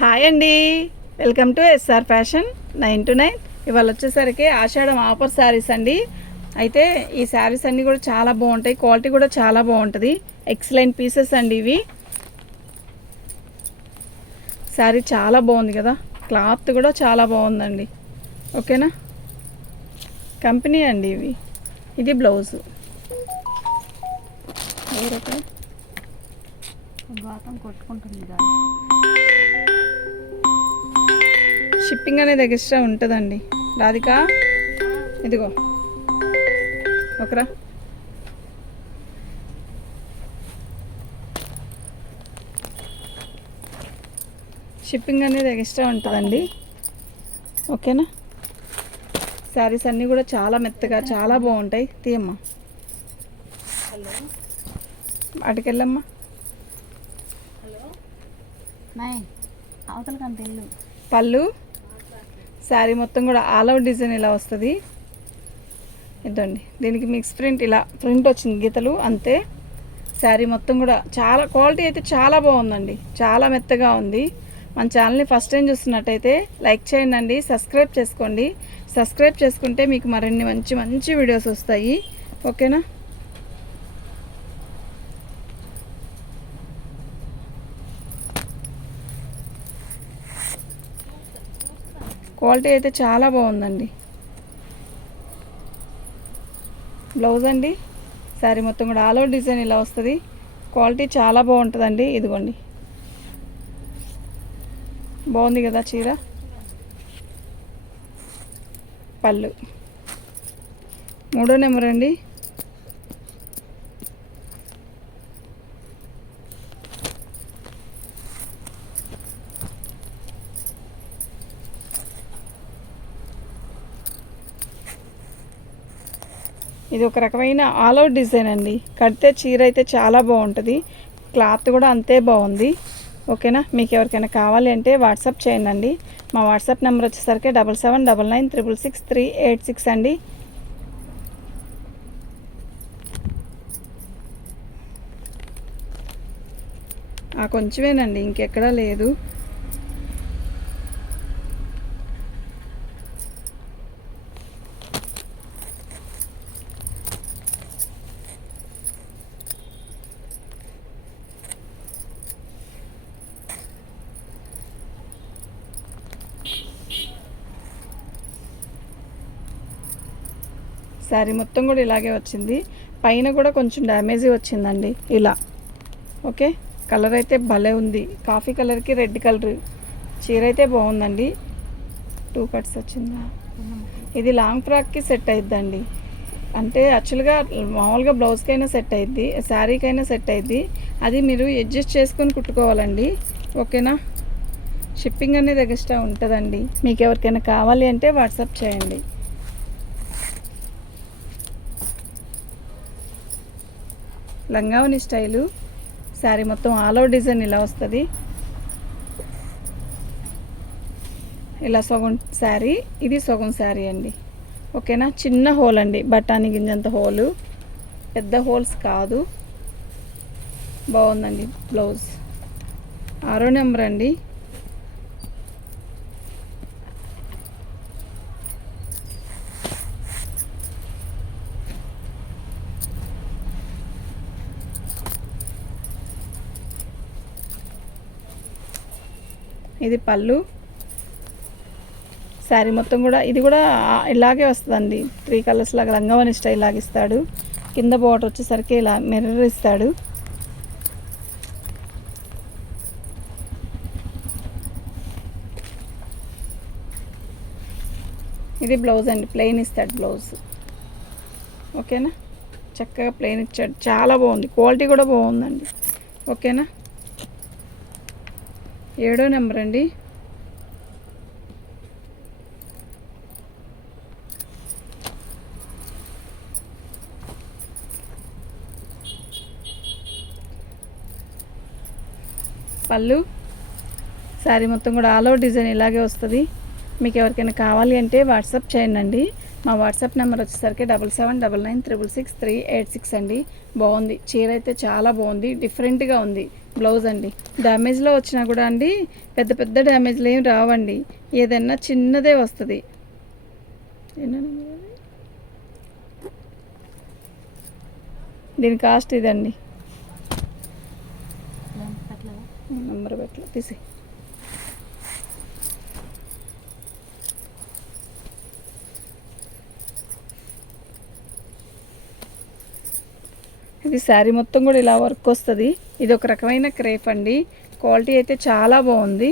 Hi అండి, welcome to SR fashion 9 to 9. ఇవాళ వచ్చేసరికి ఆషాఢం ఆఫర్ శారీస్ అండి. అయితే ఈ శారీస్ అన్నీ కూడా చాలా బాగుంటాయి, క్వాలిటీ కూడా చాలా బాగుంటుంది. ఎక్సలెంట్ పీసెస్ అండి ఇవి. శారీ చాలా బాగుంది కదా, క్లాత్ కూడా చాలా బాగుందండి. ఓకేనా, కంపెనీ అండి ఇవి. ఇది బ్లౌజు. కొట్టుకుంటుంది. షిప్పింగ్ అనేది ఎక్స్ట్రా ఉంటుందండి. రాధిక ఇదిగో ఒకరా. షిప్పింగ్ అనేది ఎక్స్ట్రా ఉంటుందండి. ఓకేనా, శారీస్ అన్నీ కూడా చాలా మెత్తగా చాలా బాగుంటాయి. తీయమ్మా, అటుకెళ్ళమ్మా. పళ్ళు శారీ మొత్తం కూడా ఆల్ అవుట్ డిజైన్ ఇలా వస్తుంది. ఇదండి, దీనికి మిక్స్ ప్రింట్, ఇలా ప్రింట్ వచ్చింది గీతలు అంతే. శారీ మొత్తం కూడా చాలా క్వాలిటీ అయితే చాలా బాగుందండి, చాలా మెత్తగా ఉంది. మన ఛానల్ని ఫస్ట్ టైం చూస్తున్నట్టయితే లైక్ చేయండి, సబ్స్క్రైబ్ చేసుకోండి. సబ్స్క్రైబ్ చేసుకుంటే మీకు మరిన్ని మంచి మంచి వీడియోస్ వస్తాయి. ఓకేనా, క్వాలిటీ అయితే చాలా బాగుందండి. బ్లౌజ్ అండి, శారీ మొత్తం కూడా ఆల్ ఓవర్ డిజైన్ ఇలా వస్తుంది. క్వాలిటీ చాలా బాగుంటుందండి. ఇదిగోండి, బాగుంది కదా చీర. పళ్ళు 3వ నెంబర్ అండి. ఇది ఒక రకమైన ఆల్ అవుట్ డిజైన్ అండి. కడితే చీర అయితే చాలా బాగుంటుంది, క్లాత్ కూడా అంతే బాగుంది. ఓకేనా, మీకు ఎవరికైనా కావాలి అంటే వాట్సాప్ చేయండి. మా వాట్సాప్ నెంబర్ వచ్చేసరికి 7799666386 అండి. కొంచెమేనండి, ఇంకెక్కడా లేదు. శారీ మొత్తం కూడా ఇలాగే వచ్చింది, పైన కూడా కొంచెం డ్యామేజీ వచ్చిందండి ఇలా. ఓకే, కలర్ అయితే భలే ఉంది, కాఫీ కలర్కి రెడ్ కలర్. చీర అయితే బాగుందండి. 2 కట్స్ వచ్చిందా. ఇది లాంగ్ ఫ్రాక్కి సెట్ అయిద్దండి. అంటే యాక్చువల్గా మామూలుగా బ్లౌజ్కైనా సెట్ అయ్యిద్ది, శారీకైనా సెట్ అయ్యిద్ది. అది మీరు అడ్జస్ట్ చేసుకొని కుట్టుకోవాలండి. ఓకేనా, షిప్పింగ్ అనేది ఎక్స్ట్రా ఉంటుందండి. మీకు ఎవరికైనా కావాలి అంటే వాట్సాప్ చేయండి. లంగావని స్టైలు, శారీ మొత్తం ఆల్ ఓవర్ డిజైన్ ఇలా వస్తుంది. ఇలా సగం శారీ, ఇది సగం శారీ అండి. ఓకేనా, చిన్న హోల్ అండి, బఠానీ గింజంత హోలు, పెద్ద హోల్స్ కాదు. బాగుందండి బ్లౌజ్. 6వ నెంబర్ అండి. ఇది పళ్ళు, శారీ మొత్తం కూడా ఇది కూడా ఇలాగే వస్తుందండి. 3 కలర్స్ లాగా లంగావని స్టైల్ లాగా ఇస్తాడు. కింద బోర్డర్ వచ్చేసరికి ఇలా మిర్రర్ ఇస్తాడు. ఇది బ్లౌజ్ అండి, ప్లెయిన్ ఇస్తాడు బ్లౌజ్. ఓకేనా, చక్కగా ప్లెయిన్ ఇచ్చాడు, చాలా బాగుంది, క్వాలిటీ కూడా బాగుందండి. ఓకేనా, 7వ నెంబర్ అండి. పళ్ళు, శారీ మొత్తం కూడా ఆల్ ఓవర్ డిజైన్ ఇలాగే వస్తుంది. మీకు ఎవరికైనా కావాలి అంటే వాట్సాప్ చేయండి. మా వాట్సాప్ నెంబర్ వచ్చేసరికి 7799666386 అండి. బాగుంది చీర అయితే, చాలా బాగుంది, డిఫరెంట్గా ఉంది. బ్లౌజ్ అండి. డ్యామేజ్లో వచ్చినా కూడా అండి పెద్ద పెద్ద డ్యామేజ్లు ఏం రావండి, ఏదన్నా చిన్నదే వస్తుంది. దీని కాస్ట్ ఇదండి. నెంబర్ పెట్టలే తీసి. ఇది శారీ మొత్తం కూడా ఇలా వర్క్ వస్తుంది. ఇది ఒక రకమైన క్రేప్ అండి. క్వాలిటీ అయితే చాలా బాగుంది.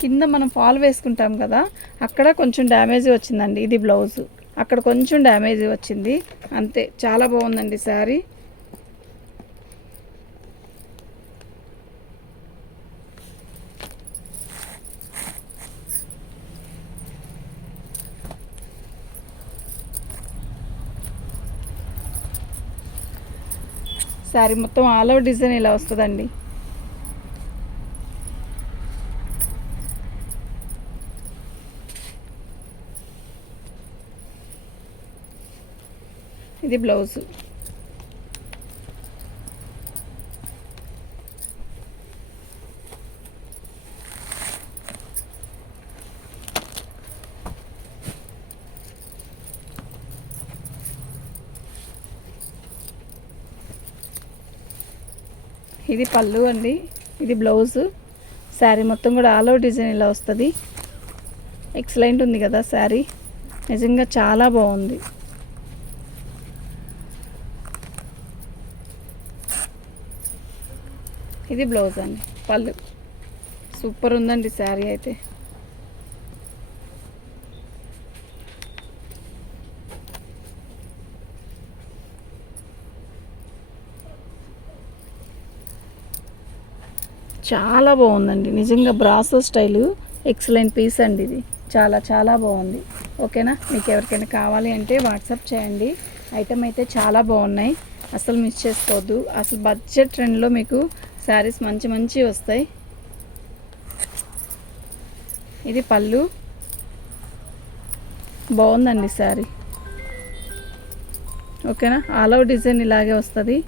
కింద మనం ఫాల్ వేసుకుంటాం కదా, అక్కడ కొంచెం డ్యామేజ్ వచ్చిందండి. ఇది బ్లౌజు, అక్కడ కొంచెం డ్యామేజ్ వచ్చింది అంతే. చాలా బాగుందండి శారీ. శారీ మొత్తం ఆల్ ఓవర్ డిజైన్ ఇలా వస్తుందండి. ఇది బ్లౌజు. ఇది పళ్ళు అండి, ఇది బ్లౌజు. శారీ మొత్తం కూడా ఆల్ ఓవర్ డిజైన్ ఇలా వస్తుంది. ఎక్సలెంట్ ఉంది కదా శారీ, నిజంగా చాలా బాగుంది. ఇది బ్లౌజ్ అండి, పళ్ళు. సూపర్ ఉందండి శారీ అయితే. చాలా బాగుందండి నిజంగా. బ్రాసో స్టైలు ఎక్సలెంట్ పీస్ అండి ఇది. చాలా చాలా బాగుంది. ఓకేనా, మీకు ఎవరికైనా కావాలి అంటే వాట్సాప్ చేయండి. ఐటమ్ అయితే చాలా బాగున్నాయి, అసలు మిస్ చేసుకోవద్దు. అసలు బడ్జెట్ ట్రెండ్లో మీకు శారీస్ మంచి మంచి వస్తాయి. ఇది పళ్ళు, బాగుందండి శారీ. ఓకేనా, ఆల్ ఓవర్ డిజైన్ ఇలాగే వస్తుంది.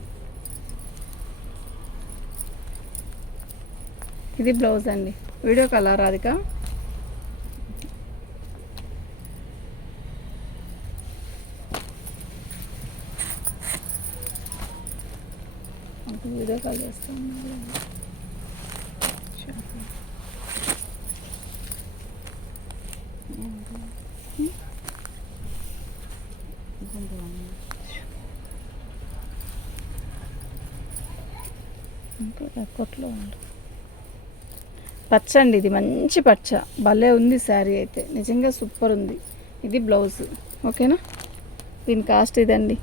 ఇది బ్లౌజ్ అండి. Video colour Radhika. Video call చేస్తాను. కొట్లో ఉంది పచ్చ అండి, ఇది మంచి పచ్చ, భలే ఉంది శారీ అయితే, నిజంగా సూపర్ ఉంది. ఇది బ్లౌజ్. ఓకేనా, దీని కాస్ట్ ఇదండి.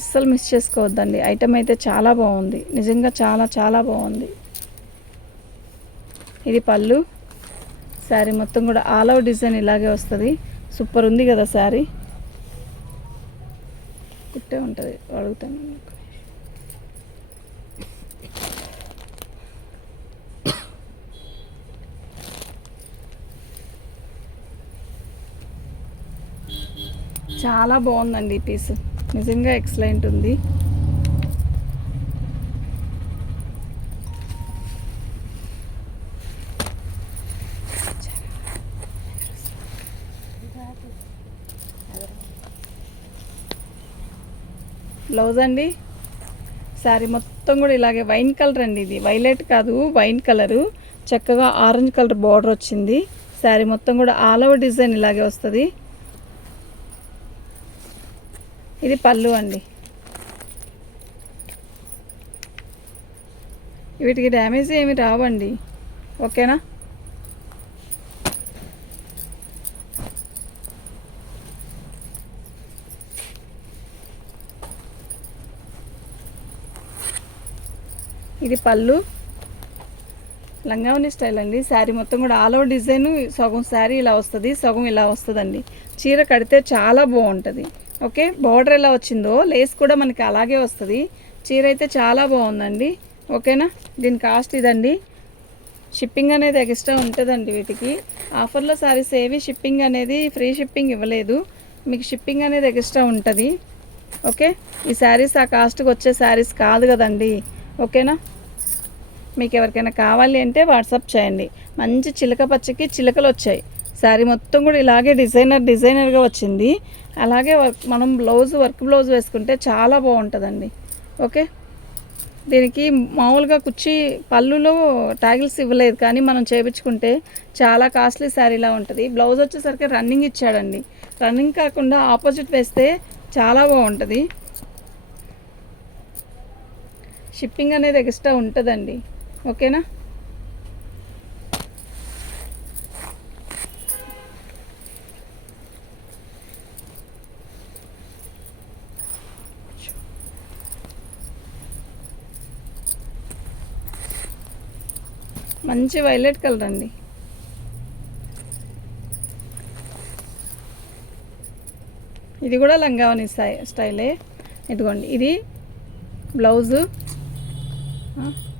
అస్సలు మిస్ చేసుకోవద్దండి. ఐటమ్ అయితే చాలా బాగుంది, నిజంగా చాలా చాలా బాగుంది. ఇది పళ్ళు. శారీ మొత్తం కూడా ఆల్ ఓవర్ డిజైన్ ఇలాగే వస్తుంది. సూపర్ ఉంది కదా శారీ. కుట్టే ఉంటుంది, అడుగుతాను. చాలా బాగుందండి ఈ పీస్, నిజంగా ఎక్సలెంట్ ఉంది. బ్లౌజ్ అండి. శారీ మొత్తం కూడా ఇలాగే వైన్ కలర్ అండి. ఇది వైలెట్ కాదు, వైన్ కలరు. చక్కగా ఆరెంజ్ కలర్ బార్డర్ వచ్చింది. శారీ మొత్తం కూడా ఆల్ ఓవర్ డిజైన్ ఇలాగే వస్తుంది. ఇది పళ్ళు అండి. వీటికి డ్యామేజ్ ఏమి రావండి. ఓకేనా, ఇది పళ్ళు. లంగావని స్టైల్ అండి. శారీ మొత్తం కూడా ఆల్ ఓవర్ డిజైన్. సగం శారీ ఇలా వస్తుంది, సగం ఇలా వస్తుందండి. చీర కడితే చాలా బాగుంటుంది. ఓకే, బార్డర్ ఎలా వచ్చిందో లేస్ కూడా మనకి అలాగే వస్తుంది. చీర అయితే చాలా బాగుందండి. ఓకేనా, దీని కాస్ట్ ఇదండి. షిప్పింగ్ అనేది ఎక్స్ట్రా ఉంటుందండి వీటికి. ఆఫర్లో శారీస్ ఏవి షిప్పింగ్ అనేది ఫ్రీ షిప్పింగ్ ఇవ్వలేదు, మీకు షిప్పింగ్ అనేది ఎక్స్ట్రా ఉంటుంది. ఓకే, ఈ శారీస్ ఆ కాస్ట్కి వచ్చే శారీస్ కాదు కదండి. ఓకేనా, మీకు ఎవరికైనా కావాలి అంటే వాట్సాప్ చేయండి. మంచి చిలక పచ్చకి చిలకలు వచ్చాయి. శారీ మొత్తం కూడా ఇలాగే డిజైనర్గా వచ్చింది. అలాగే మనం వర్క్ బ్లౌజ్ వేసుకుంటే చాలా బాగుంటుందండి. ఓకే, దీనికి మామూలుగా కుర్చీ పళ్ళులో ట్యాగిల్స్ ఇవ్వలేదు, కానీ మనం చేయించుకుంటే చాలా కాస్ట్లీ శారీలా ఉంటుంది. బ్లౌజ్ వచ్చేసరికి రన్నింగ్ ఇచ్చాడండి. రన్నింగ్ కాకుండా ఆపోజిట్ వేస్తే చాలా బాగుంటుంది. షిప్పింగ్ అనేది ఎక్స్ట్రా ఉంటుందండి. ఓకేనా, మంచి వైలెట్ కలర్ అండి. ఇది కూడా లంగావని స్టైలే. ఇదిగోండి, ఇది బ్లౌజు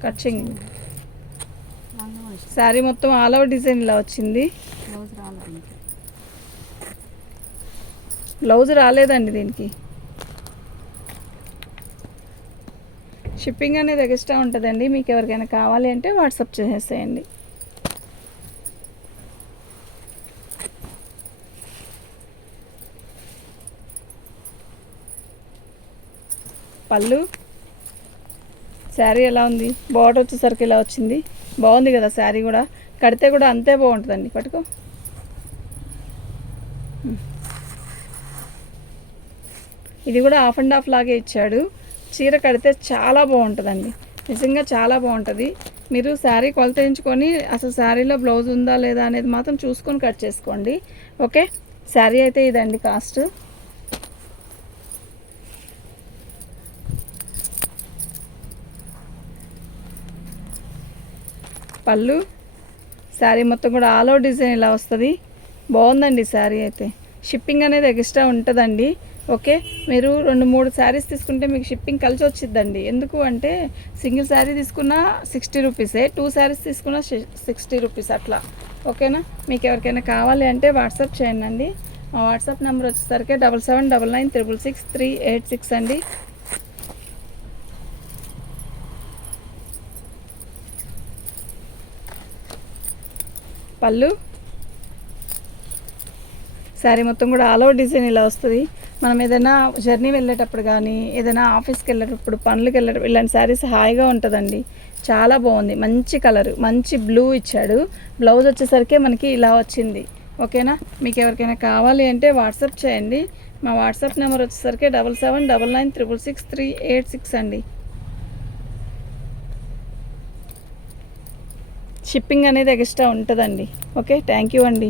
కట్చింగ్. శారీ మొత్తం ఆల్ ఓవర్ డిజైన్ ఇలా వచ్చింది. బ్లౌజ్ రాలేదండి దీనికి. షిప్పింగ్ అనేది ఎక్స్ట్రా ఉంటుందండి. మీకు ఎవరికైనా కావాలి అంటే వాట్సాప్ చేసేసేయండి. పళ్ళు శారీ ఎలా ఉంది, బార్డర్ వచ్చేసరికి ఇలా వచ్చింది. బాగుంది కదా శారీ కూడా, కడితే కూడా అంతే బాగుంటుందండి. పట్టుకో, ఇది కూడా హాఫ్ అండ్ హాఫ్ లాగే ఇచ్చాడు. చీర కడితే చాలా బాగుంటుందండి, నిజంగా చాలా బాగుంటుంది. మీరు శారీ కొలత ఎంచుకొని అసలు శారీలో బ్లౌజ్ ఉందా లేదా అనేది మాత్రం చూసుకొని కట్ చేసుకోండి. ఓకే, శారీ అయితే ఇదండి కాస్ట్. పళ్ళు శారీ మొత్తం కూడా ఆల్ ఓవర్ డిజైన్ ఇలా వస్తుంది. బాగుందండి శారీ అయితే. షిప్పింగ్ అనేది ఎక్స్ట్రా ఉంటుందండి. ఓకే, మీరు 2-3 శారీస్ తీసుకుంటే మీకు షిప్పింగ్ కలిసి వచ్చిద్దండి. ఎందుకు అంటే సింగిల్ శారీ తీసుకున్నా 60 రూపీసే, 2 శారీస్ తీసుకున్నా 60 రూపీస్ అట్లా. ఓకేనా, మీకు ఎవరికైనా కావాలి అంటే వాట్సాప్ చేయండి. మా వాట్సాప్ నెంబర్ వచ్చేసరికి 7799666386 అండి. పళ్ళు శారీ మొత్తం కూడా ఆల్ ఓవర్ డిజైన్ ఇలా వస్తుంది. మనం ఏదైనా జర్నీ వెళ్ళేటప్పుడు కానీ ఏదైనా ఆఫీస్కి వెళ్ళేటప్పుడు పనులకు వెళ్ళేటప్పుడు ఇలాంటి శారీస్ హాయిగా ఉంటుందండి. చాలా బాగుంది, మంచి కలర్, మంచి బ్లూ ఇచ్చాడు. బ్లౌజ్ వచ్చేసరికి మనకి ఇలా వచ్చింది. ఓకేనా, మీకు ఎవరికైనా కావాలి అంటే వాట్సాప్ చేయండి. మా వాట్సాప్ నెంబర్ వచ్చేసరికి 7799666386 అండి. షిప్పింగ్ అనేది ఎక్స్ట్రా ఉంటుందండి. ఓకే, థ్యాంక్ యూ అండి.